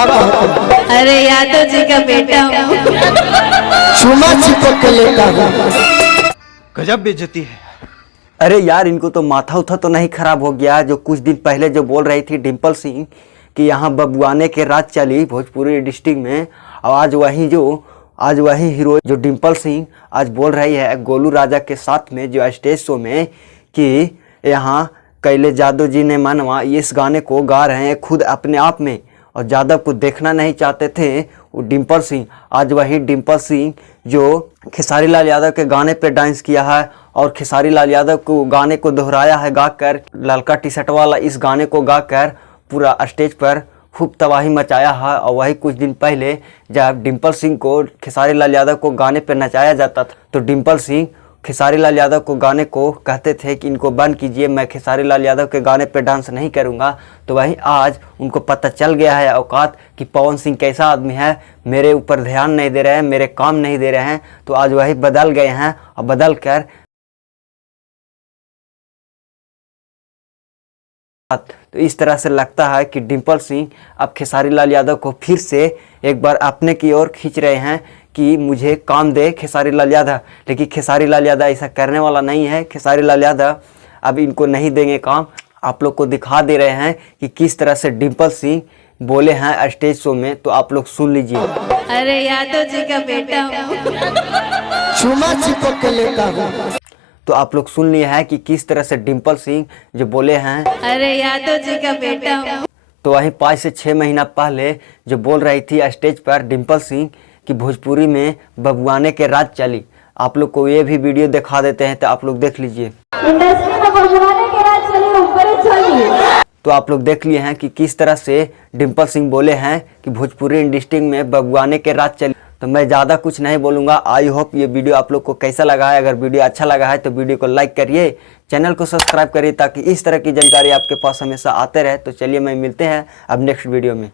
का कहते? अरे यादव जी का बेटा हूँ। चुमा चिपक के लेता हूँ। गजब बेइज्जती है। अरे यार, इनको तो माथा उथा तो नहीं खराब हो गया? जो कुछ दिन पहले जो बोल रही थी डिम्पल सिंह कि यहाँ बबुआने के राज चली भोजपुरी डिस्ट्रिक्ट में, और आज वही हीरो जो डिम्पल सिंह आज बोल रही है गोलू राजा के साथ में जो स्टेज शो में कि यहाँ कैले यादव जी ने मनवा इस गाने को गा रहे हैं खुद अपने आप में, और यादव को देखना नहीं चाहते थे वो डिम्पल सिंह। आज वही डिम्पल सिंह जो खेसारी लाल यादव के गाने पे डांस किया है और खेसारी लाल यादव को गाने को दोहराया है गाकर, ललका टी शर्ट वाला इस गाने को गाकर पूरा स्टेज पर खूब तबाही मचाया है। और वही कुछ दिन पहले जब डिम्पल सिंह को खेसारी लाल यादव को गाने पर नचाया जाता था तो डिम्पल सिंह खेसारी लाल यादव को गाने को कहते थे कि इनको बंद कीजिए, मैं खेसारी लाल यादव के गाने पे डांस नहीं करूंगा। तो वहीं आज उनको पता चल गया है औकात कि पवन सिंह कैसा आदमी है, मेरे ऊपर ध्यान नहीं दे रहे हैं, मेरे काम नहीं दे रहे हैं। तो आज वही बदल गए हैं और बदल कर तो इस तरह से लगता है कि डिम्पल सिंह अब खेसारी लाल यादव को फिर से एक बार अपने की ओर खींच रहे हैं कि मुझे काम दे खेसारी लाल यादव। लेकिन खेसारी लाल यादव ऐसा करने वाला नहीं है। खेसारी लाल यादव अब इनको नहीं देंगे काम। आप लोग को दिखा दे रहे हैं कि किस तरह से डिम्पल सिंह बोले हैं स्टेज शो में, तो आप लोग सुन लीजिए। अरे यादव जी का बेटा हूँ। चुमा चिपक के लेता हूँ। तो आप लोग सुन लिए हैं कि किस तरह से डिम्पल सिंह जो बोले हैं। अरे यादव जी का बेटा हूँ। तो वहीं 5 से 6 महीना पहले जो बोल रही थी स्टेज पर डिम्पल सिंह कि भोजपुरी में बबुआने के राज चली। आप लोग को ये भी वीडियो दिखा देते हैं तो आप लोग देख लीजिए। इंडस्ट्री में बबुआने के राज चली, ऊपर चली। तो आप लोग देख लिए हैं कि किस तरह से डिम्पल सिंह बोले हैं कि भोजपुरी इंडस्ट्री में बबुआने के राज चली। तो मैं ज़्यादा कुछ नहीं बोलूँगा। आई होप ये वीडियो आप लोग को कैसा लगा है। अगर वीडियो अच्छा लगा है तो वीडियो को लाइक करिए, चैनल को सब्सक्राइब करिए ताकि इस तरह की जानकारी आपके पास हमेशा आते रहे। तो चलिए मैं मिलते हैं अब नेक्स्ट वीडियो में।